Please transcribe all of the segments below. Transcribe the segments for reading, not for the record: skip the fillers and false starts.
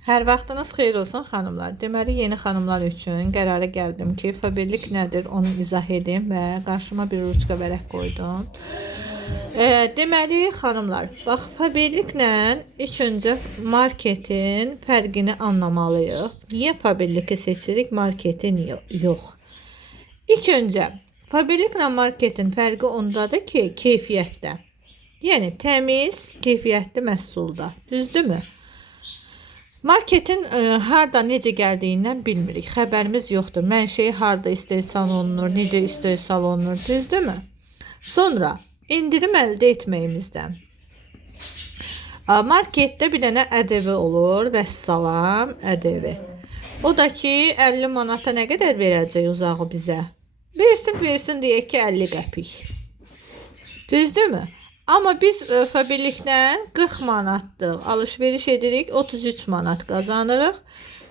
Hər vaxtınız xeyir olsun xanımlar. Deməli, yeni xanımlar üçün qərara gəldim ki, fabirlik nədir onu izah edim və qarşıma bir ruçka vərəq qoydum. Deməli, xanımlar, bax, fabirliklə ilk öncə marketin fərqini anlamalıyıq. Niyə fabirliki seçirik, marketi niyə yox? İlk öncə, fabirliklə marketin fərqi ondadır ki, keyfiyyətdə. Yəni, təmiz, keyfiyyətli məhsulda. Düzdürmü? Marketin harda necə gəldiyindən bilmirik. Xəbərimiz yoxdur. Mənşəyi harda istehsal olunur, necə istehsal olunur, düzdürmü? Sonra endirim əldə etməyimizdən. Marketdə bir dənə ƏDV olur, vəssalam, ƏDV. O da ki, 50 manata nə qədər verəcək uzağı bizə? Versin deyək ki, 50 qəpik. Düzdürmü? Amma biz fabirlikdən 40 manatlıq alış-veriş edirik, 33 manat qazanırıq,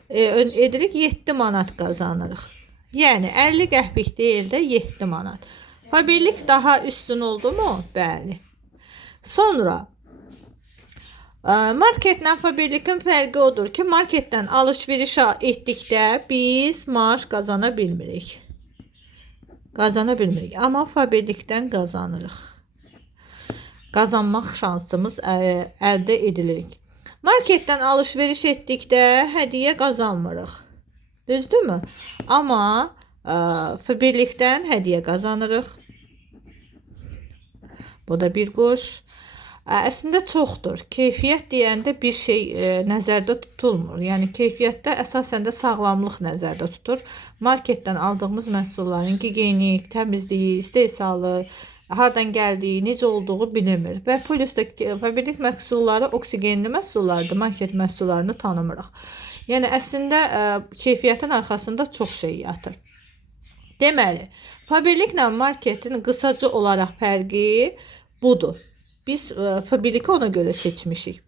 edirik 7 manat qazanırıq. Yəni 50 qəpik deyil də 7 manat. Fabirlik daha üstün oldu mu? Bəli. Sonra marketlə fabirlikin fərqi odur ki, marketdən alış-veriş etdikdə biz maaş qazana bilmirik. Amma fabirlikdən qazanırıq. Qazanmaq şansımız əldə edilir. Marketdən alış-veriş etdikdə hədiyyə qazanmırıq. Düzdürmü? Amma birlikdən hədiyyə qazanırıq. Bu da bir quş. Əslində çoxdur. Keyfiyyət deyəndə bir şey nəzərdə tutulmur. Yəni keyfiyyətdə əsasən də sağlamlıq nəzərdə tutur. Marketdən aldığımız məhsulların gigiyenik, təmizliyi, istehsalı, hardan gəldiyi, necə olduğu bilinmir. Və plus da fabirlik məhsulları oksigenli məhsullardır, market məhsullarını tanımırıq. Yəni əslində keyfiyyətin arxasında çox şey yatır. Deməli, fabirliklə marketin qısaca olaraq fərqi budur. Biz fabirliki ona görə seçmişik.